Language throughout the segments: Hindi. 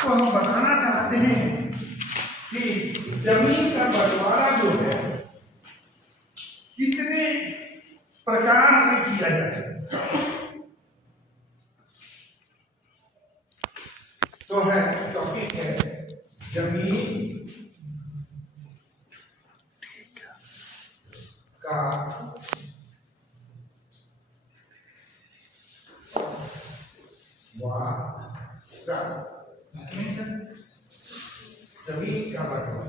आपको हम बताना चाहते हैं कि जमीन का बंटवारा जो है कितने प्रकार से किया जा सकता है। तो है टॉपिक है जमीन का जमीन का बंटवारा।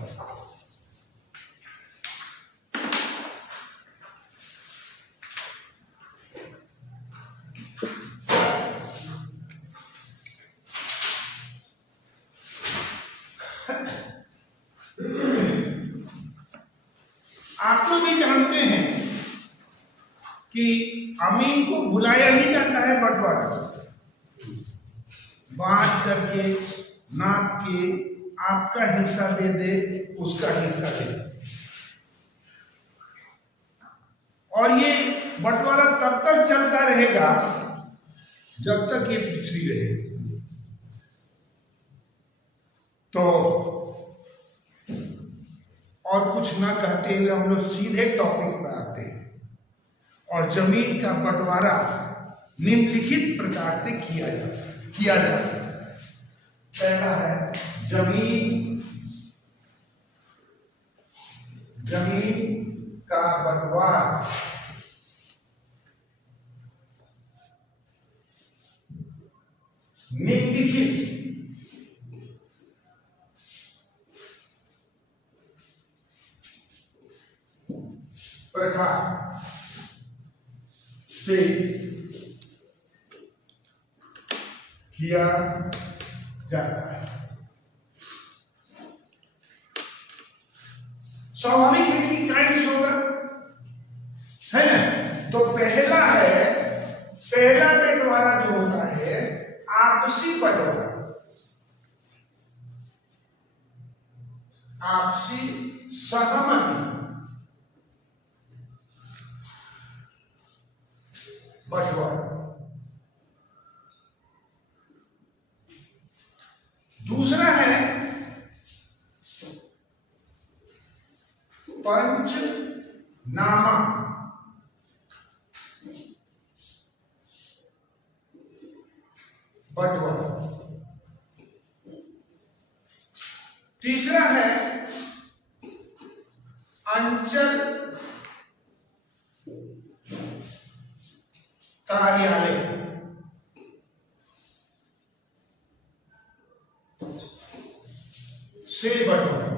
आप तो भी जानते हैं कि अमीन को बुलाया ही जाता है बंटवारा, बांट करके नाप के आपका हिस्सा दे दे, उसका हिस्सा दे दे। और ये बंटवारा तब तक चलता रहेगा जब तक ये पृथ्वी रहेगी। तो और कुछ ना कहते हुए हम लोग सीधे टॉपिक पर आते हैं। और जमीन का बंटवारा निम्नलिखित प्रकार से किया जा सकता है। पहला है जमीन का बंटवारा निम्नलिखित प्रकार से किया जाता है। स्वाभाविक है कि काइंड्स होगा, है ना। तो पहला बंटवारा जो होता है आपसी बंटवारा, आपसी सहमति बंटवारा। दूसरा है पंचनामा, बंटवारा। तीसरा है अंचल कार्यालय से बंटवारा।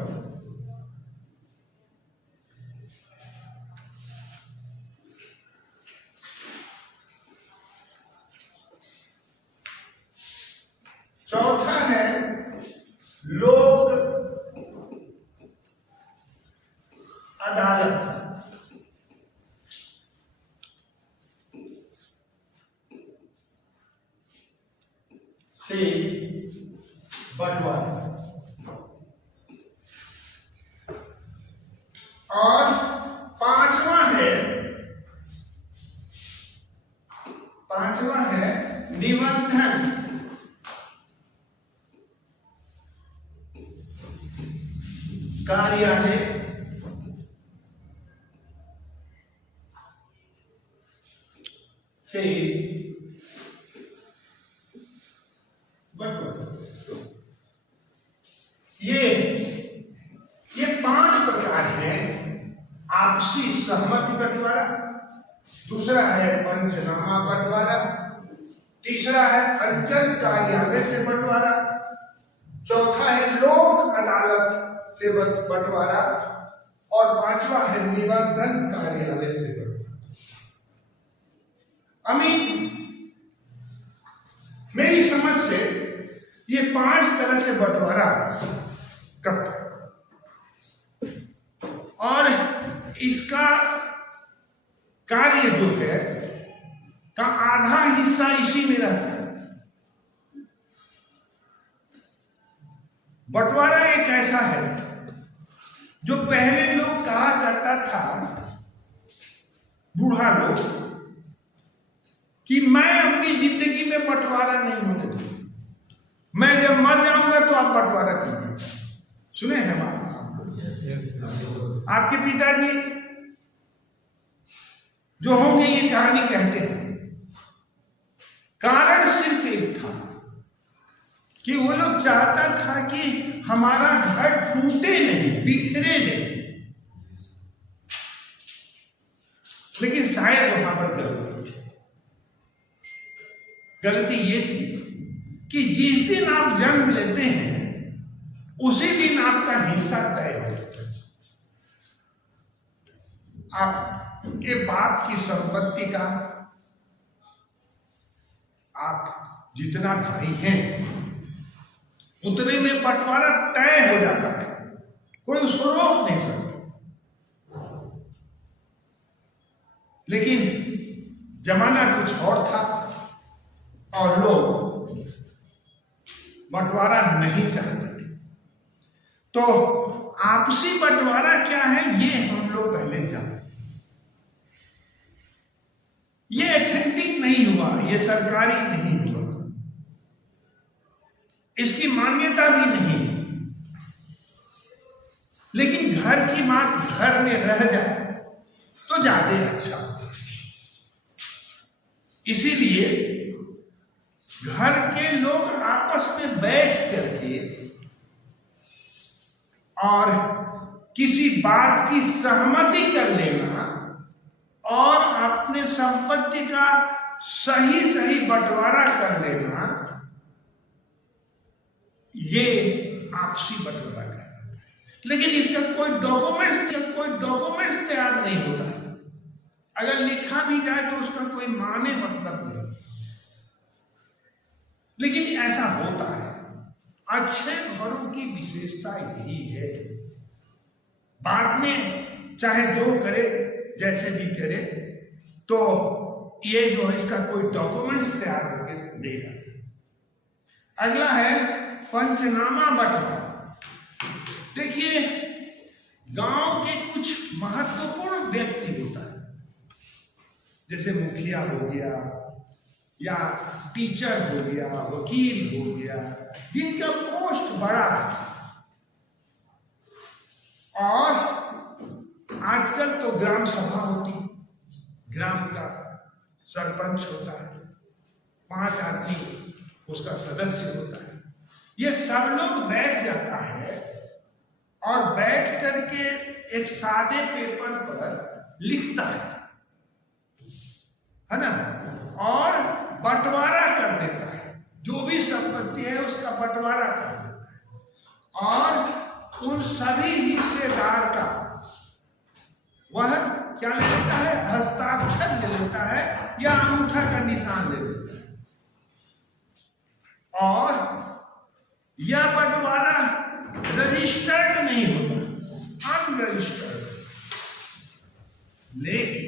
चौथा है लोक अदालत से बंटवारा। और पांचवा है निबंधन कार्यालय से बंटवारा। ये 5 प्रकार हैं आपसी सहमति बंटवारा। दूसरा है पंचनामा बंटवारा। तीसरा है अंचल कार्यालय से बंटवारा। चौथा है लोक अदालत से बंटवारा। और पांचवा है निबंधन कार्यालय से बंटवारा। अमीन मेरी समझ से ये 5 तरह से बंटवारा करता है। और इसका कार्य जो है का आधा हिस्सा इसी में रहता है। बंटवारा एक ऐसा है जो पहले लोग कहा करता था, बूढ़ा लोग, कि मैं अपनी जिंदगी में बंटवारा नहीं होने दूंगा, मैं जब मर जाऊंगा तो बंटवारा कीजिए। सुने हैं बात? आपके पिताजी जो होंगे ये कहानी कहते हैं, कारण सिर्फ एक था कि वो लोग चाहता था कि हमारा घर टूटे नहीं, बिखरे नहीं। लेकिन शायद वहां पर गलती ये थी कि जिस दिन आप जन्म लेते हैं उसी दिन आपका हिस्सा तय हो जाता है। आपके बाप की संपत्ति का आप जितना भाई हैं उतने में बंटवारा तय हो जाता है, कोई उसको रोक नहीं सकता। लेकिन जमाना कुछ और था और लोग बंटवारा नहीं चाहते थे। तो आपसी बंटवारा क्या है ये हम लोग पहले जानते। ये एथेंटिक नहीं हुआ, ये सरकारी नहीं हुआ, इसकी मान्यता भी नहीं। लेकिन घर की बात घर में रह जाए तो ज्यादा अच्छा होता है। इसीलिए घर के लोग आपस में बैठ करके और किसी बात की सहमति कर लेना और अपने संपत्ति का सही बंटवारा कर लेना, ये आपसी बंटवारा कहलाता है। लेकिन इसका कोई डॉक्यूमेंट्स तैयार नहीं होता है। अगर लिखा भी जाए तो उसका कोई माने मतलब नहीं। लेकिन ऐसा होता है। अच्छे घरों की विशेषता यही है। बाद में चाहे जो करे, जैसे भी करे, तो ये जो है इसका कोई डॉक्यूमेंट्स तैयार करके देगा। अगला है पंचनामा बंटवारा। देखिए, गांव के कुछ महत्वपूर्ण व्यक्ति होता है, जैसे मुखिया हो गया या टीचर हो गया, वकील हो गया, जिनका पोस्ट बड़ा है। और आजकल तो ग्राम सभा होती है, ग्राम का सरपंच होता है, 5 आदमी उसका सदस्य होता है। ये सब लोग बैठ जाता है और बैठ करके एक सादे पेपर पर लिखता है ना, और बंटवारा कर देता है। जो भी संपत्ति है उसका बंटवारा कर देता है और उन सभी हिस्सेदार का वह क्या ले लेता है, हस्ताक्षर ले लेता है या अंगूठा का निशान ले लेता है। और यह बंटवारा रजिस्टर्ड नहीं होता, अनरजिस्टर्ड। लेकिन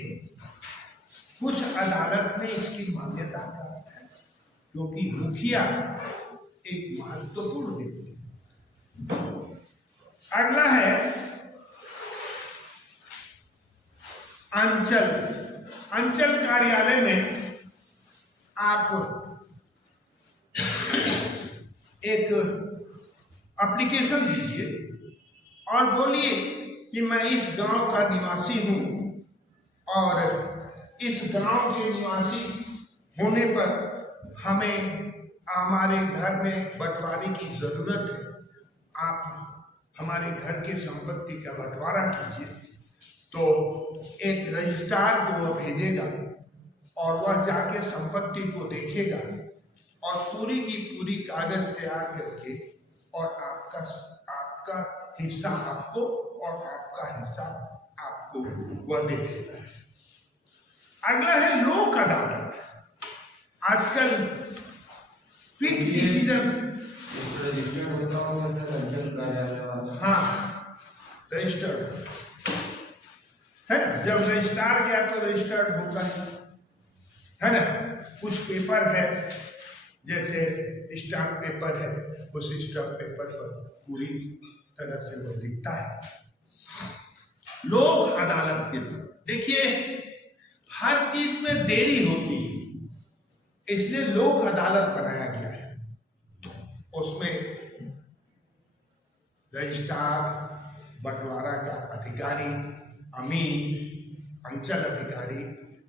कुछ अदालत में इसकी मान्यता प्राप्त है, क्योंकि मुखिया एक महत्वपूर्ण व्यक्ति। अगला है अंचल कार्यालय में आप एक एप्लीकेशन दीजिए और बोलिए कि मैं इस गांव का निवासी हूं और इस गांव के निवासी होने पर हमें हमारे घर में बंटवारे की जरूरत है। आप हमारे घर के संपत्ति का बंटवारा कीजिए। तो एक रजिस्ट्रार को वह भेजेगा और वह जाके संपत्ति को देखेगा और पूरी की पूरी कागज तैयार करके और आपका हिस्सा आपको और आपका हिस्सा आपको वह दे देता है। अगला है लोक अदालत। आजकल क्विक डिसीजन रजिस्टर्ड होता होगा सर, अंचल कार्यालय। हाँ, रजिस्टर्ड है ना। जब रजिस्ट्रार गया तो रजिस्टर्ड होता है ना। कुछ पेपर है, जैसे स्टाम्प पेपर है, उस स्टाम्प पेपर पर पूरी तरह से वो दिखता है। लोक अदालत के द्वारा देखिए, हर चीज में देरी होती है, इसलिए लोक अदालत बनाया गया है। उसमें रजिस्ट्रार, बंटवारा का अधिकारी, अमीन, अंचल अधिकारी,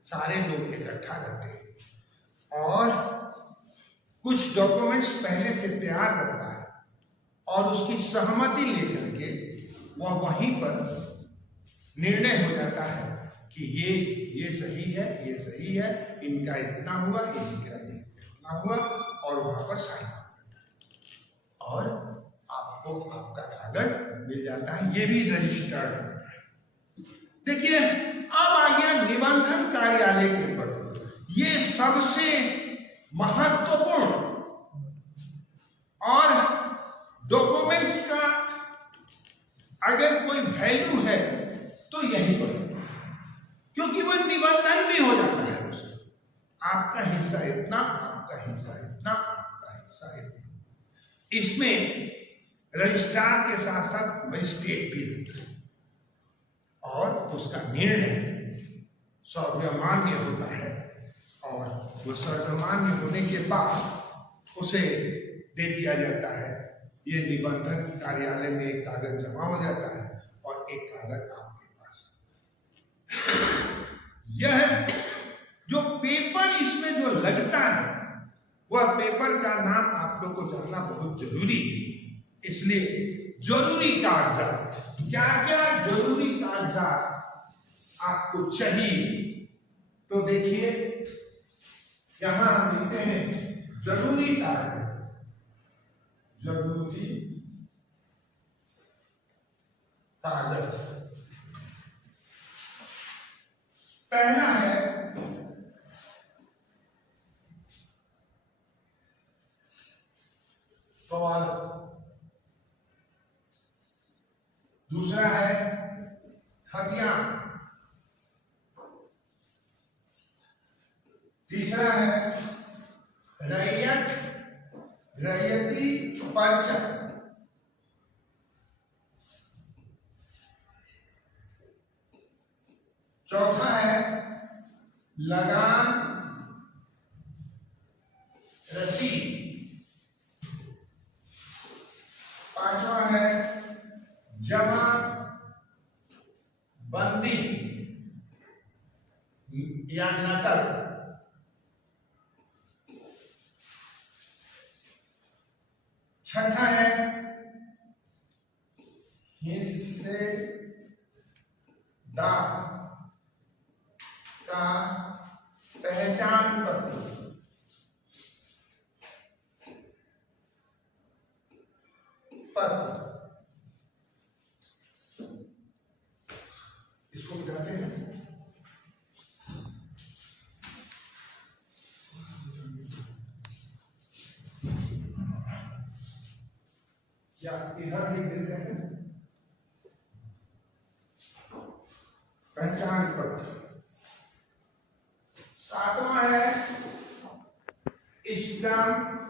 सारे लोग इकट्ठा रहते हैं और कुछ डॉक्यूमेंट्स पहले से तैयार रहता है और उसकी सहमति लेकर के वह वहीं पर निर्णय हो जाता है कि ये सही है, ये सही है, इनका इतना हुआ, इनका इतना हुआ, और वहां पर साइन हो जाता है और आपको आपका कागज मिल जाता है। ये भी रजिस्टर्ड होता है। देखिए, अब आ गया निबंधन कार्यालय के पर। ये सबसे महत्वपूर्ण और डॉक्यूमेंट्स का अगर कोई वैल्यू है तो यही पर, क्योंकि वह निबंधन भी हो जाता है उससे। आपका हिस्सा इतना, आपका हिस्सा इतना, आपका हिस्सा इतना। इसमें रजिस्ट्रार के साथ साथ मजिस्ट्रेट भी रहता है और उसका निर्णय सर्वमान्य होता है और वो सर्वमान्य होने के बाद उसे दे दिया जाता है। ये निबंधन कार्यालय में एक कागज जमा हो जाता है और एक कागज आपके पास। यह जो पेपर इसमें जो लगता है वह पेपर का नाम आप लोग को जानना बहुत जरूरी है। इसलिए जरूरी कागजात, क्या क्या जरूरी कागजात आपको चाहिए, तो देखिए यहां हम लिखते हैं जरूरी कागज। जरूरी कागज पहला है कवालत, दूसरा है खतियान, तीसरा है रैयत, रैयती पर्चा, चौथा है लगान रसीद, पांचवा है जमा बंदी या नकल, छठा है हिस्सेदार का पहचान पत्र, इसको बताते हैं। या इधर लिख देते हैं पहचान पत्र। सातवां है स्टैम्प